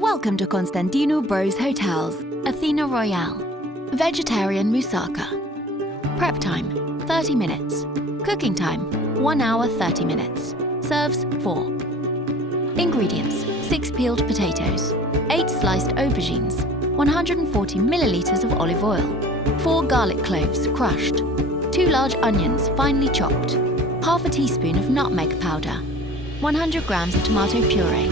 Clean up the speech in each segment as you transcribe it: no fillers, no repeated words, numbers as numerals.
Welcome to Constantino Bros Hotels, Athena Royal. Vegetarian Moussaka. Prep time, 30 minutes. Cooking time, 1 hour 30 minutes. Serves 4. Ingredients: 6 peeled potatoes, 8 sliced aubergines, 140 milliliters of olive oil, 4 garlic cloves crushed, 2 large onions finely chopped, half a teaspoon of nutmeg powder, 100 grams of tomato puree,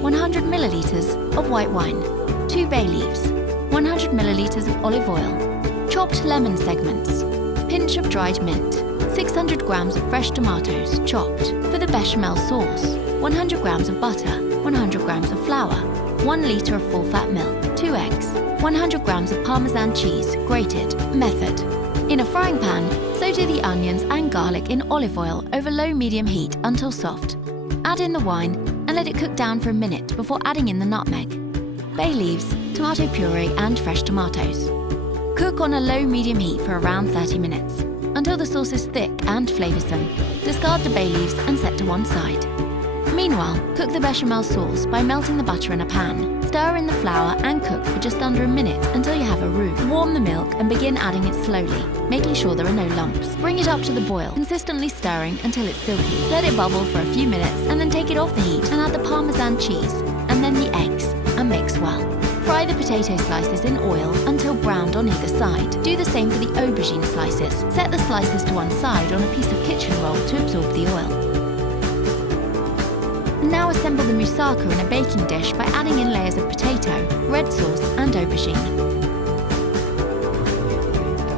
100 milliliters of white wine, 2 bay leaves, 100 milliliters of olive oil, chopped lemon segments, pinch of dried mint, 600 grams of fresh tomatoes chopped. For the bechamel sauce, 100 grams of butter, 100 grams of flour, 1 liter of full-fat milk, 2 eggs, 100 grams of Parmesan cheese, grated. Method: in a frying pan, saute the onions and garlic in olive oil over low-medium heat until soft. Add in the wine and let it cook down for a minute before adding in the nutmeg, bay leaves, tomato puree and fresh tomatoes. Cook on a low-medium heat for around 30 minutes until the sauce is thick and flavoursome. Discard the bay leaves and set to one side. Meanwhile, cook the bechamel sauce by melting the butter in a pan. Stir in the flour and cook for just under a minute until you have a roux. Warm the milk and begin adding it slowly, making sure there are no lumps. Bring it up to the boil, consistently stirring until it's silky. Let it bubble for a few minutes and then take it off the heat and add the Parmesan cheese and then the eggs and mix well. Fry the potato slices in oil until browned on either side. Do the same for the aubergine slices. Set the slices to one side on a piece of kitchen roll to absorb the oil. Now assemble the moussaka in a baking dish by adding in layers of potato, red sauce and aubergine.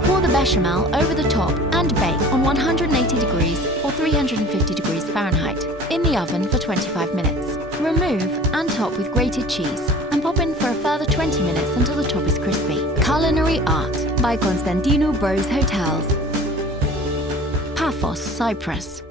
Pour the bechamel over the top and bake on 180 degrees or 350 degrees Fahrenheit in the oven for 25 minutes. Remove and top with grated cheese and pop in for a further 20 minutes until the top is crispy. Culinary Art by Constantino Bros Hotels, Paphos, Cyprus.